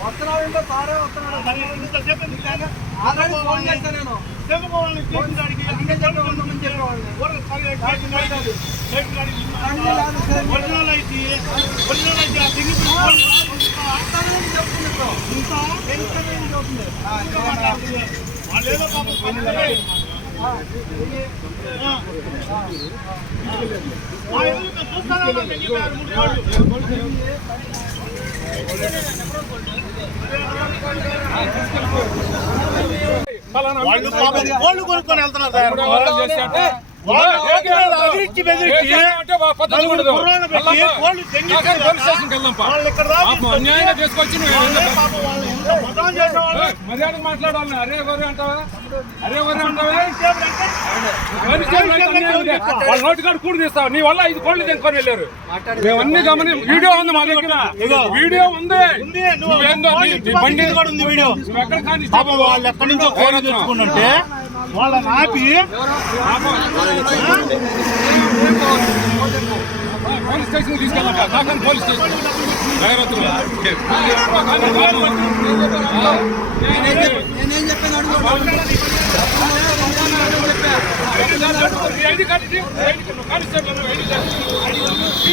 వస్తున్నాడంటే సారే వస్తున్నాడు మరి ఆల్రెడీ ఫోన్ చేశాను నేను ఒరిజినల్ అయితే ఒరిజినల్ అయితే ఆ చెప్తుంది వాళ్ళు ఏదో పాపం వాళ్ళు. కొనుక్కొని వెళ్తున్నారు బెదిరించి బెదిరించి అన్యాయంగా తీసుకొచ్చి మర్యాద మాట్లాడాలి. అరే వరే అంటావా? అరే వరే అంటావా. వాళ్ళ నోటి కాడ కూడి తీస్తావు. నీ వల్ల ఐదు కోళ్ళు తెంకొని వెళ్ళారు. మేమన్నీ గమని వీడియో ఉంది మా దగ్గర. వీడియో ఉంది. ఉంది, నువ్వు నువ్వేందో బండి కూడా ఉంది వీడియో. నువ్వు ఎక్కడ కానిస్టేబుల్ వాళ్ళు ఎక్కడి నుంచో తెచ్చుకుంటుంటే వాళ్ళని ఆపి పోలీస్ స్టేషన్ తీసుకెళ్ళాక కాకని పోలీస్ స్టేషన్. నేనేం చెప్పాను? అడుగు. ID card ID card, constable ID card.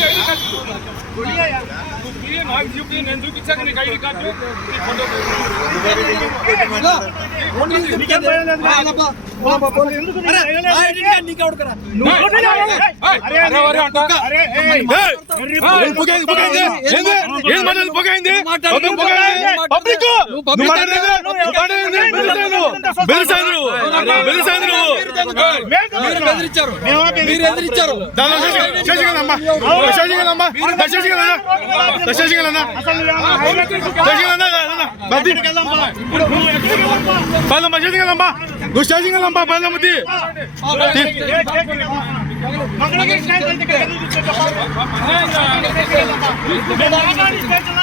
ID card. నాకు చూపి నేను చూపించాక నీకు ఐడి కార్డు లేదు? నువ్వు కొట్టి రావాలి. అరే, అరే వరే అంట అరే, ఏయ్, వెర్రి ఏయ్, పువ్వు. మీరు బెదిరించారు మేమా మీరు ఎదిరించారు అసలు ఏమన్నా హైవే ఎక్కడికి వెళ్దాం పద. నువ్వు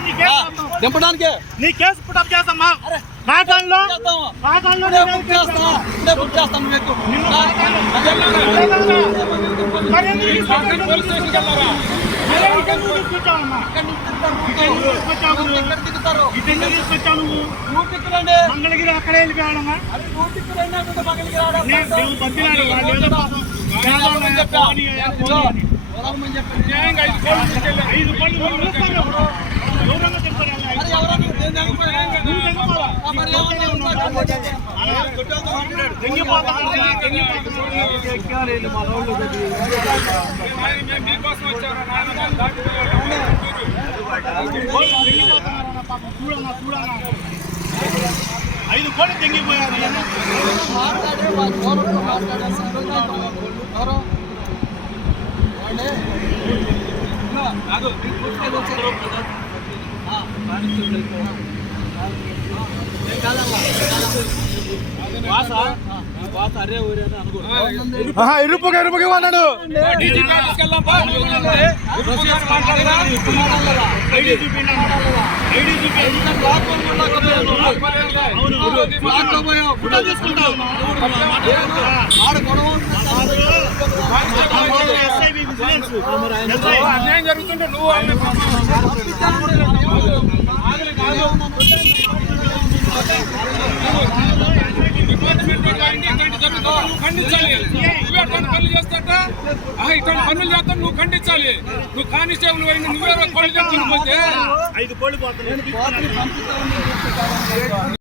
నీ కేసు రాస్తాం. దింపడానికే నీ కేసు పుటప్ చేస్తామా తీసుకొచ్చావు? నువ్వు? మంగళగిరి అక్కడే వెళ్ళిపోయాడమ్మా. ఐదు పళ్ళు? ఎవరన్నా చెప్తారు? ఐదు నువ్వు తెంగిపోవాలా? మాట్లాడే తెంగిపోతాను, కాదు ఎస్ఐబి విజిలెన్స్ ఎస్ఐ అన్యాయం జరుగుతుంటే నువ్వు వాళ్ళని డిపార్ట్మెంట్ ఖండించాలి. నువ్వు పనులు చేస్తాట పనులు చేస్తా నువ్వు ఖండించాలి. నువ్వు కానిస్టేబుల్ పోయి నువ్వే చెప్తున్నా పోతే ఐదు కోళ్ళు పోతున్నాయి